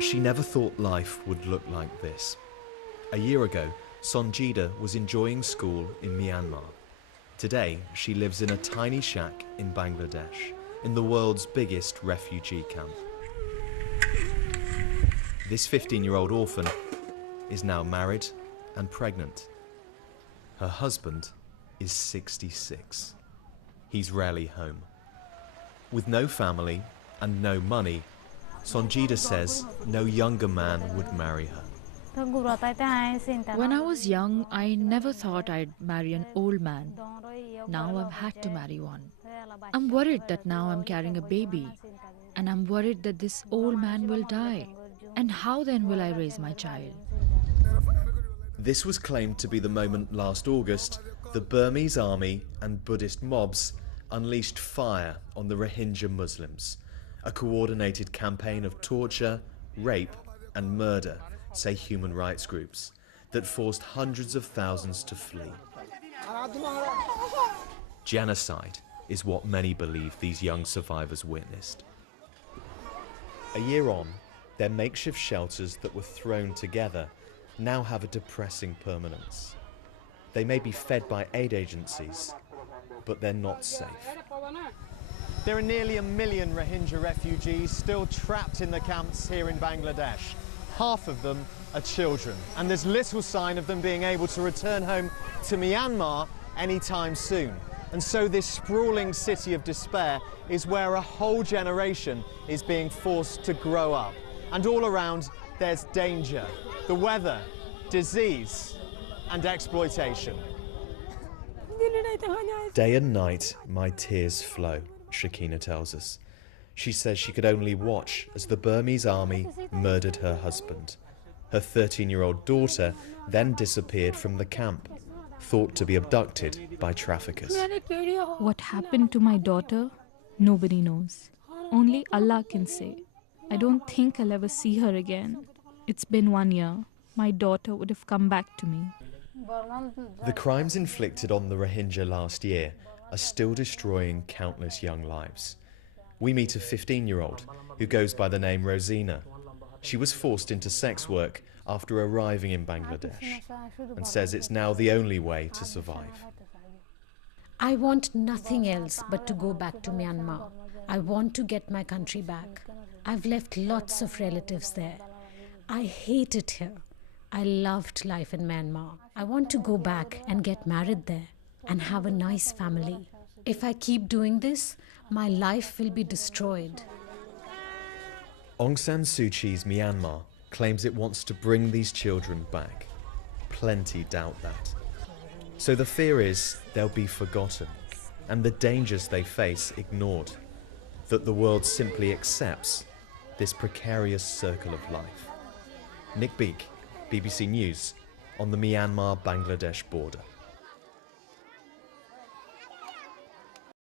She never thought life would look like this. A year ago, Sonjida was enjoying school in Myanmar. Today, she lives in a tiny shack in Bangladesh, in the world's biggest refugee camp. This 15-year-old orphan is now married and pregnant. Her husband is 66. He's rarely home. With no family and no money, Sonjida says no younger man would marry her. When I was young, I never thought I'd marry an old man. Now I've had to marry one. I'm worried that now I'm carrying a baby, and I'm worried that this old man will die. And how then will I raise my child? This was claimed to be the moment last August the Burmese army and Buddhist mobs unleashed fire on the Rohingya Muslims, a coordinated campaign of torture, rape and murder, say human rights groups, that forced hundreds of thousands to flee. Genocide is what many believe these young survivors witnessed. A year on, their makeshift shelters that were thrown together now have a depressing permanence. They may be fed by aid agencies, but they're not safe. There are nearly 1 million Rohingya refugees still trapped in the camps here in Bangladesh. Half of them are children, and there's little sign of them being able to return home to Myanmar anytime soon. And so this sprawling city of despair is where a whole generation is being forced to grow up. And all around, there's danger, the weather, disease, and exploitation. Day and night, my tears flow, Shakina tells us. She says she could only watch as the Burmese army murdered her husband. Her 13-year-old daughter then disappeared from the camp, thought to be abducted by traffickers. What happened to my daughter, nobody knows. Only Allah can say. I don't think I'll ever see her again. It's been 1 year. My daughter would have come back to me. The crimes inflicted on the Rohingya last year are still destroying countless young lives. We meet a 15-year-old who goes by the name Rosina. She was forced into sex work after arriving in Bangladesh and says it's now the only way to survive. I want nothing else but to go back to Myanmar. I want to get my country back. I've left lots of relatives there. I hate it here. I loved life in Myanmar. I want to go back and get married there and have a nice family. If I keep doing this, my life will be destroyed. Aung San Suu Kyi's Myanmar claims it wants to bring these children back. Plenty doubt that. So the fear is they'll be forgotten and the dangers they face ignored, that the world simply accepts this precarious circle of life. Nick Beake, BBC News, on the Myanmar-Bangladesh border.